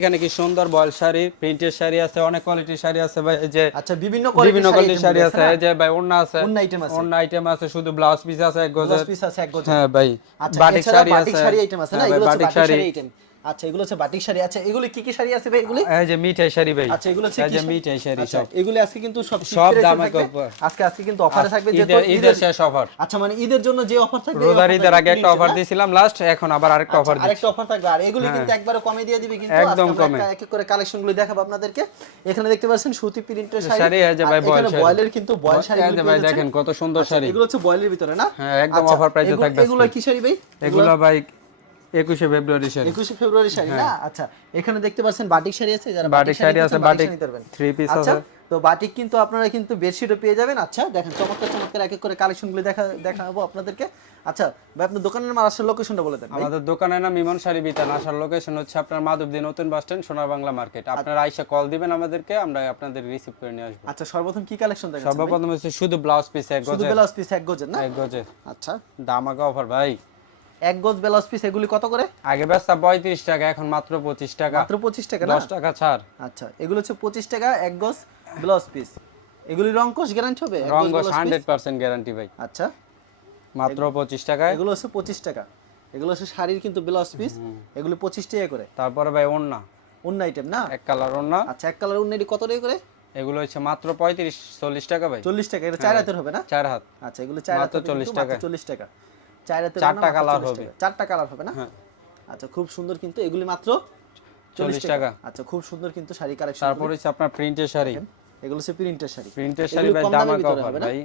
এখানে কি সুন্দর বয়েল শাড়ি, প্রিন্টের শাড়ি আছে, অনেক কোয়ালিটির শাড়ি আছে ভাই। এই যে আচ্ছা বিভিন্ন কোয়ালিটির শাড়ি আছে। এই যে ভাই ওড়না আছে, ওড়না আইটেম আছে, ওড়না আইটেম আছে, শুধু ব্লাউজ পিস আছে এক গজের। ব্লাউজ পিস আছে এক গজের। হ্যাঁ ভাই, আচ্ছা বাটিক এছাড়া শাড়ি বাটিক আছে। শাড়ি আইটেম আছে না, হ্যাঁ ভাই, এগুলো হচ্ছে batik batik sari. Sari item. আচ্ছা এগুলো হচ্ছে বাটিক শাড়ি। আচ্ছা এগুলো কি কি শাড়ি আছে ভাই এগুলি? এই যে মিঠাই শাড়ি ভাই। আচ্ছা এগুলো হচ্ছে এই কি যে শাড়ি? মিঠাই শাড়ি আচ্ছা সব। এগুলো আজকে কিন্তু সব সব শীতের দামে থাকবে। কম। আজকে কিন্তু অফারে থাকবে, যেহেতু ঈদের শেষ অফার। আচ্ছা মানে ঈদের জন্য যে অফার থাকবে, রোজার ঈদের আগে একটা অফার দিয়েছিলাম লাস্ট, এখন আবার আরেকটা অফার দিচ্ছি। আরেকটা অফার থাকবে। আর এগুলি কিন্তু একবারে কমে দিয়ে দিবে কিন্তু। একদম আজকে কমে। আমরা এক এক করে কালেকশনগুলো দেখাবো আপনাদেরকে। এখানে দেখতে পাচ্ছেন সুতি প্রিন্টের শাড়ি। শাড়ি এই যে ভাই বয়েল শাড়ি। বয়েলের কিন্তু বয়েল শাড়ি এই যে ভাই দেখেন কত সুন্দর শাড়ি। এগুলো হচ্ছে বয়েলের ভিতরে না? হ্যাঁ একদম অফার প্রাইসে থাকবে। এগুলো কি শাড়ি ভাই? এগুলো ভাই 21 ফেব্রুয়ারি শাড়ি। 21 ফেব্রুয়ারি শাড়ি না? আচ্ছা এখানে দেখতে পাচ্ছেন বাটিক শাড়ি আছে, যারা বাটিক শাড়ি আছে, বাটিক 3 পিস আচ্ছা আছে। তো বাটিক কিন্তু আপনারা কিন্তু বেডশিটও পেয়ে যাবেন। আচ্ছা দেখেন চমৎকার চমৎকার এক এক করে কালেকশনগুলো দেখাবো আপনাদেরকে। আচ্ছা ভাই আপনার দোকানের নাম আসার লোকেশনটা বলে দেন ভাই। আমাদের দোকানের নাম ইমন শাড়ি বিতান। আসার লোকেশন হচ্ছে আপনার মাধবদী নতুন বাস স্ট্যান্ড, সোনার বাংলা মার্কেট। আপনারা আইসা কল দিবেন আমাদেরকে, আমরা আপনাদের রিসিভ করে নিয়ে আসবো। আচ্ছা সর্বপ্রথম কি কালেকশন দেখাচ্ছেন ভাই? সর্বপ্রথম হচ্ছে শুধু ব্লাউজ পিস এক শুধু গজের। ব্লাউজ পিস এক গজের না? এক গজের। আচ্ছা দাম আগে অফার ভাই। এক গজ ব্লাউজ পিস এগুলি কত করে? আগে বেচতা 35 টাকা, এখন মাত্র 25 টাকা। মাত্র 25 টাকা না? 10 টাকা ছাড়। আচ্ছা এগুলো হচ্ছে 25 টাকা এক গজ ব্লাউজ পিস। এগুলি রং কোশ গ্যারান্টি হবে? এক গজ রঙ্গস ব্লাউজ পিস? 100% গ্যারান্টি ভাই। আচ্ছা মাত্র 25 টাকায়। এগুলো হচ্ছে 25 টাকা। এগুলো হচ্ছে শাড়ির কিন্তু ব্লাউজ পিস, এগুলো 25 টাকা করে। তারপরে ভাই ওড়না, ওন্না আইটেম না? এক কালার ওড়না। আচ্ছা এক কালার ওন্না এটি কত টাকা করে? এগুলো হচ্ছে মাত্র 35-40 টাকা ভাই। 40 টাকা। এটা চার হাতের হবে না? 4 হাত। আচ্ছা এগুলো চার হাতের, মাত্র 40 টাকা। 40 টাকা। চার হাতের চারটা কালার হবে। চারটা কালার হবে না? হ্যাঁ। আচ্ছা খুব সুন্দর কিন্তু এগুলি মাত্র 40 টাকা। আচ্ছা খুব সুন্দর কিন্তু শাড়ি কালেকশন। তারপর হচ্ছে আপনার প্রিন্টের শাড়ি। এগুলো হচ্ছে প্রিন্টের শাড়ি। প্রিন্টের শাড়ি ভাই দাম আগে অফার ভাই।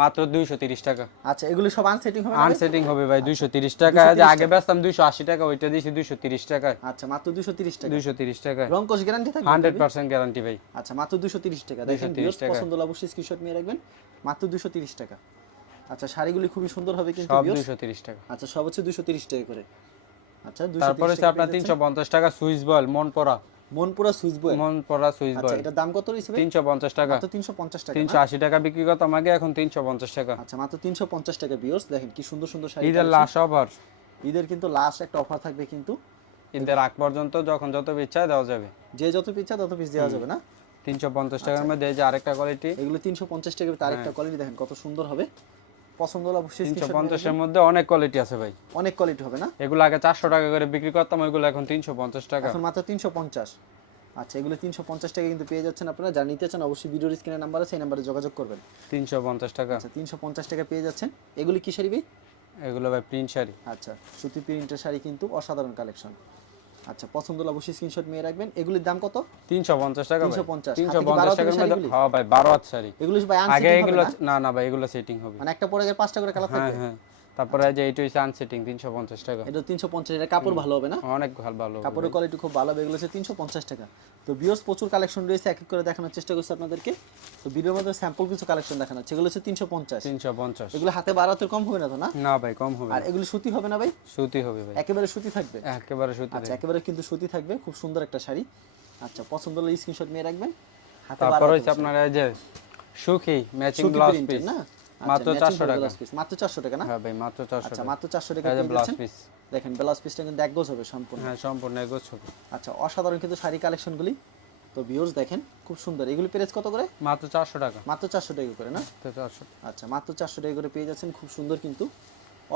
মাত্র 230 টাকা। আচ্ছা এগুলো সব আনসেটিং হবে না? আনসেটিং হবে ভাই 230 টাকা। যে আগে বেচতাম 280 টাকা, ওইটা দিছি 230 টাকায়। আচ্ছা মাত্র 230 টাকা। 230 টাকায়। রং কোশ গ্যারান্টি থাকবে? 100% গ্যারান্টি ভাই। আচ্ছা মাত্র 230 টাকা। দেখেন 230 টাকা। পছন্দ হলে অবশ্যই স্ক্রিনশট নিয়ে রাখবেন। মাত্র 230 টাকা। আচ্ছা শাড়িগুলি খুবই সুন্দর হবে কিন্তু সব ভিউয়ার্স। 230 টাকা। আচ্ছা সব হচ্ছে 230 টাকা করে। আচ্ছা 230 তারপরে হচ্ছে আপনার 350 টাকা সুইস বয়েল মন পরা। মনপুরা সুইচ বয়। মন পরা সুইস আচ্ছা বয়েল। এটার দাম কত রইছে ভাই? 350 টাকা। মাত্র 350 টাকা। 380 টাকা বিক্রি করতাম আগে, এখন 350 টাকা। আচ্ছা মাত্র 350 টাকা ভিউয়ার্স। দেখেন কি সুন্দর সুন্দর শাড়ি। ঈদের লাস্ট অফার। ঈদের কিন্তু লাস্ট একটা অফার থাকবে কিন্তু। ঈদের আগ পর্যন্ত যখন যত ইচ্ছা দেওয়া যাবে। যে যত পিস তত পিস দেওয়া যাবে না? 350 টাকার মধ্যে এই যে আরেকটা কোয়ালিটি। এগুলো 350 টাকা। তার একটা কোয়ালিটি দেখেন কত সুন্দর হবে। পছন্দ হলে অবশ্যই স্ক্রিনশট 350 এর মধ্যে অনেক কোয়ালিটি আছে ভাই। অনেক কোয়ালিটি হবে না? এগুলো আগে 400 টাকা করে বিক্রি করতাম, ওইগুলো এখন 350 টাকা। এখন মাত্র 350। আচ্ছা এগুলো 350 টাকা কিন্তু পেয়ে যাচ্ছেন আপনারা। যারা নিতে চান অবশ্যই ভিডিওর স্ক্রিনে নাম্বার আছে, এই নম্বরে যোগাযোগ করবেন। 350 টাকা। আচ্ছা 350 টাকা পেয়ে যাচ্ছেন। এগুলি কি শাড়ি ভাই? এগুলো ভাই প্রিন্ট শাড়ি। আচ্ছা সুতি প্রিন্টের শাড়ি কিন্তু অসাধারণ কালেকশন। আচ্ছা পছন্দ হলে অবশ্যই স্ক্রিনশট নিয়ে রাখবেন। এগুলির দাম কত? 350 টাকা ভাই। 350 350 টাকার মধ্যে হ্যাঁ ভাই 12 হাত শাড়ি। এগুলো ভাই আগে আনসেটিং হবে এগুলো না? না ভাই, এগুলো সেটিং হবে। মানে একটা পরে 5টা করে কালার হ্যাঁ থাকবে? হ্যাঁ। তারপরে এই যে এইটা হচ্ছে আনসেটিং 350 টাকা। এটা 350। এটা কাপড় ভালো হবে না? অনেক ভালো। কাপড়ের কোয়ালিটি খুব ভালো হবে। এগুলো হচ্ছে 350 টাকা। তো ভিউয়ার্স প্রচুর কালেকশন রয়েছে, এক এক করে দেখানোর চেষ্টা করছি আপনাদেরকে। তো ভিডিওর মধ্যে স্যাম্পল কিছু কালেকশন দেখানো হচ্ছে। এগুলো হচ্ছে 350। 350। এগুলো হাতে 12 কম হবে না তো না? না ভাই কম হবে। আর এগুলো সুতি হবে না ভাই? সুতি হবে ভাই। একেবারে সুতি থাকবে? একেবারে সুতি। আচ্ছা একেবারে কিন্তু সুতি থাকবে। খুব সুন্দর একটা শাড়ি। আচ্ছা পছন্দ হলে স্ক্রিনশট নিয়ে রাখবেন। হাতে তারপর হচ্ছে আপনার এই যে সুখী ম্যাচিং ব্লাউজ পিস না? মাত্র 400 টাকা। মাত্র 400 টাকা না? হ্যাঁ ভাই মাত্র 400 আচ্ছা টাকা। মাত্র 400 টাকা এই যে পেয়ে ব্লাউজ যাচ্ছেন। পিস। দেখেন ব্লাউজ পিসটা কিন্তু এক গজ হবে সম্পূর্ণ। হ্যাঁ সম্পূর্ণ এগো ছবি। আচ্ছা অসাধারণ কিন্তু শাড়ি কালেকশনগুলি। তো ভিউয়ার্স দেখেন খুব সুন্দর। এগুলি প্রাইস কত করে? মাত্র 400 টাকা। মাত্র 400 টাকা করে না? তো 400। আচ্ছা মাত্র 400 টাকা করে পেয়ে যাচ্ছেন। খুব সুন্দর কিন্তু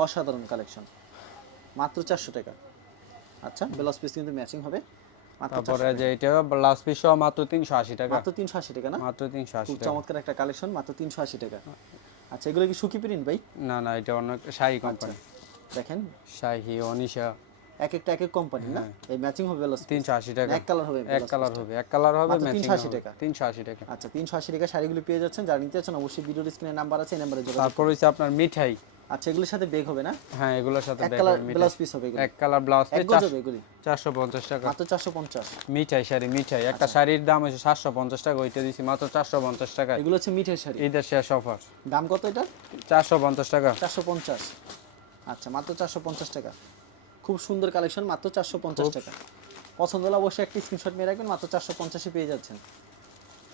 অসাধারণ কালেকশন। মাত্র 400 টাকা। আচ্ছা ব্লাউজ পিস কিন্তু ম্যাচিং হবে। মাত্র তারপরে যে এটা ব্লাউজ পিস সহ মাত্র 380 টাকা। মাত্র 380 টাকা না? মাত্র 380 খুব টাকা। চমৎকার একটা কালেকশন। মাত্র 380 টাকা। আচ্ছা এগুলো কি সুকি প্রিন্ট ভাই? না এটা অন্য শাহি কোম্পানি। দেখেন শাহি অনিশা এক একটা এক এক কোম্পানি না? এই ম্যাচিং হবে ব্লাউজ 380 টাকা। এক কালার হবে? এক কালার হবে। এক কালার হবে মাত্র ম্যাচিং 380 টাকা। 380 টাকা। আচ্ছা 380 টাকা শাড়িগুলো পেয়ে যাচ্ছেন। যারা নিতে চান অবশ্যই ভিডিওর স্ক্রিনে নাম্বার আছে, এই নম্বরে যোগাযোগ। তারপর হচ্ছে আপনার মিঠাই। আচ্ছা এগুলোর সাথে বেগ হবে না? হ্যাঁ এগুলোর সাথে এক কালার ব্লাউজ পিস হবে এগুলো? এক কালার ব্লাউজ এক পিস গজ হবে এগুলি? 450 টাকা। মাত্র 450। মিঠাই শাড়ি মিঠাই একটা শাড়ির দাম হচ্ছে 750 টাকা, ওইটা দিছি মাত্র 450 টাকা। এগুলো হচ্ছে মিঠের শাড়ি। ঈদের শেষ অফার। দাম কত এটা? 450 টাকা। 450। আচ্ছা মাত্র 450 টাকা। খুব সুন্দর কালেকশন। মাত্র 450 টাকা। পছন্দ হলে অবশ্যই একটা স্ক্রিনশট নিয়ে রাখবেন। মাত্র 450 এ পেয়ে যাচ্ছেন।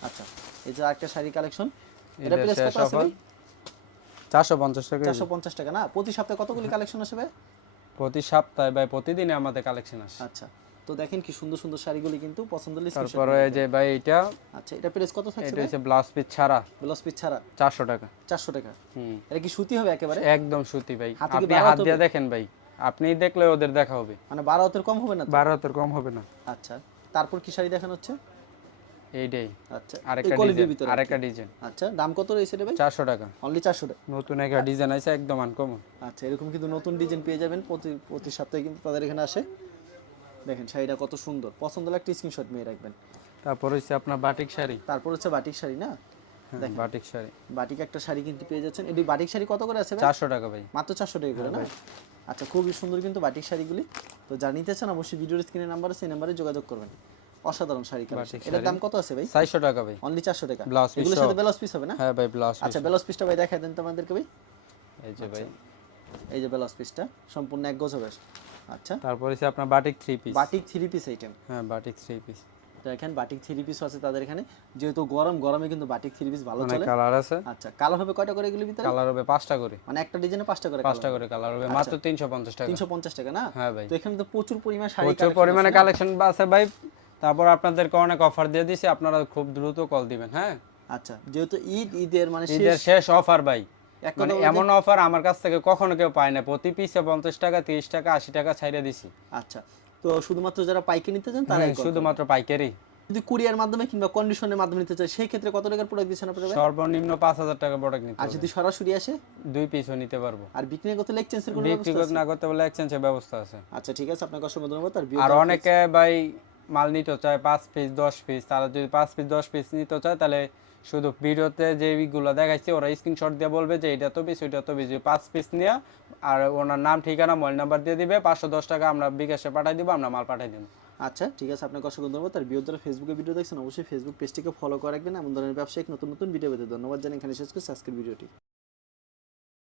আচ্ছা এই যে আরেকটা শাড়ি কালেকশন। এটা প্রাইস কত আছে ভাই? 450 টাকা। 450 টাকা না? প্রতি সপ্তাহে কতগুলি কালেকশন আসবে? প্রতি সপ্তাহে ভাই প্রতিদিনে আমাদের কালেকশন আসে। আচ্ছা তো দেখেন কি সুন্দর সুন্দর শাড়িগুলি কিন্তু পছন্দ হলে screenshot তারপরে নিয়ে এই যে ভাই এটা রাখবেন। আচ্ছা এটা প্রাইস কত থাকছে এটা হচ্ছে ব্লাউজ পিস ছাড়া ব্লাউজ পিস ছাড়া 400 টাকা। 400 টাকা। হুম, এটা কি সুতি হবে একেবারে? একদম সুতি ভাই, হাতে কি আপনি বাড়া হাত হতে দিয়ে হবে? দেখেন ভাই, আপনি দেখলে ওদের দেখা হবে, মানে 12 হাতের কম হবে না তো? 12 হাতের কম হবে না। আচ্ছা তারপর কি শাড়ি দেখানো হচ্ছে? এইটাই আচ্ছা আরেকটা এই কোয়ালিটির ডিজাইন, ভিতরে আরেকটা ডিজাইন আচ্ছা দাম কত রয়েছে রে ভাই? 400 টাকা। অনলি 400 টাকা। নতুন একটা ডিজাইন আছে একদম আনকমন। আচ্ছা এরকম কিন্তু নতুন ডিজাইন পেয়ে যাবেন প্রতি প্রতি সপ্তাহে কিন্তু তাদের এখানে আসে। দেখেন শাড়িটা কত সুন্দর, পছন্দ হলে একটা স্ক্রিনশট নিয়ে রাখবেন। তারপর হচ্ছে আপনার বাটিক শাড়ি। তারপর হচ্ছে বাটিক শাড়ি না, হ্যাঁ, বাটিক শাড়ি বাটিক একটা শাড়ি কিন্তু পেয়ে যাচ্ছেন। এটি বাটিক শাড়ি কত করে আছে ভাই? 400 টাকা ভাই। মাত্র 400 টাকা করে না? আচ্ছা খুবই সুন্দর কিন্তু বাটিক শাড়িগুলি। তো যা নিতে চান অবশ্যই ভিডিওর স্ক্রিনে নাম্বার আছে, এই নাম্বারে যোগাযোগ করবেন। অসাধারণ শাড়ি কালেকশন। এটার দাম কত আছে ভাই? 400 টাকা ভাই। অনলি 400 টাকা। ব্লাউজ পিস এগুলোর সাথে ব্লাউজ পিস হবে না? হ্যাঁ ভাই, ব্লাউজ পিস। আচ্ছা ব্লাউজ পিসটা ভাই দেখাই দেন তো আমাদেরকে ভাই। এই যে ভাই, এই যে ব্লাউজ পিসটা সম্পূর্ণ এক গজ হবে। আচ্ছা তারপর হচ্ছে আপনার batik 3 piece. Batik 3 piece item. হ্যাঁ, বাটিক 3 পিস। দেখেন বাটিক 3 পিস আছে তাদের এখানে, যেহেতু গরম গরমে কিন্তু বাটিক 3 পিস ভালো অনেক চলে। কালার আছে, আচ্ছা কালার হবে কয়টা করে এগুলোর ভিতরে? কালার হবে 5টা করে, মানে একটা ডিজাইনে 5টা করে 5টা করে কালার হবে, মাত্র 350 টাকা। 350 টাকা না? হ্যাঁ ভাই, তো এখানে তো প্রচুর পরিমাণ শাড়ি প্রচুর পরিমাণে কালেকশন আছে ভাই। তারপর আপনাদেরকে অনেক অফার দিয়ে দিছি, আপনারা খুব দ্রুত কল দিবেন। হ্যাঁ, আচ্ছা যেহেতু ঈদের মানে ঈদের শেষ অফার ভাই, এক মানে কথা এমন অফার আমার কাছ থেকে কখনো কেউ পায় না। প্রতি পিসে 50 টাকা, 30 টাকা, 80 টাকা ছাইড়া দিছি। আচ্ছা তো শুধুমাত্র যারা পাইকারি নিতে চান তারাই call শুধুমাত্র পাইকারি। করবেন। যদি কুরিয়ার মাধ্যমে কিংবা কন্ডিশনের মাধ্যমে নিতে চাই সেই ক্ষেত্রে কত টাকার প্রোডাক্ট দিচ্ছেন আপনারা ভাই? সর্বনিম্ন 5000 টাকা প্রোডাক্ট নিতে আর হবে। যদি সরাসরি আসে 2 পিসও নিতে পারবো। আর বিক্রি করতে হলে এক্সচেঞ্জের কোনো ব্যবস্থা ব্যক্তিগত আছে? না করতে বলে এক্সচেঞ্জের ব্যবস্থা আছে। আচ্ছা ঠিক আছে, আপনাকে অসংখ্য ধন্যবাদ। আর আর অনেকে ভাই মাল নিতে চায় 5 পিস 10 পিস, তারা যদি 5 পিস 10 পিস নিতে চায় তাহলে শুধু ভিডিওতে যেগুলো দেখাইছি ওরা স্ক্রিনশট দিয়ে বলবে যে এটা তো পিস ওইটা তো পিস, 5 পিস নিয়ে আর ওনার নাম ঠিকানা মোবাইল নাম্বার দিয়ে দিবে, 510 টাকা আমরা বিকাশে পাঠিয়ে দিব, আমরা মাল পাঠিয়ে দিব। আচ্ছা ঠিক আছে, আপনাকে অসংখ্য ধন্যবাদ। আর যারা ফেসবুকে ভিডিও দেখছেন অবশ্যই ফেসবুক পেজটিকে ফলো করে রাখবেন এমন ধরনের ব্যবসায়িক নতুন নতুন ভিডিও পেতে। ধন্যবাদ জানিয়ে এখানে শেষ করছি আজকের ভিডিওটি।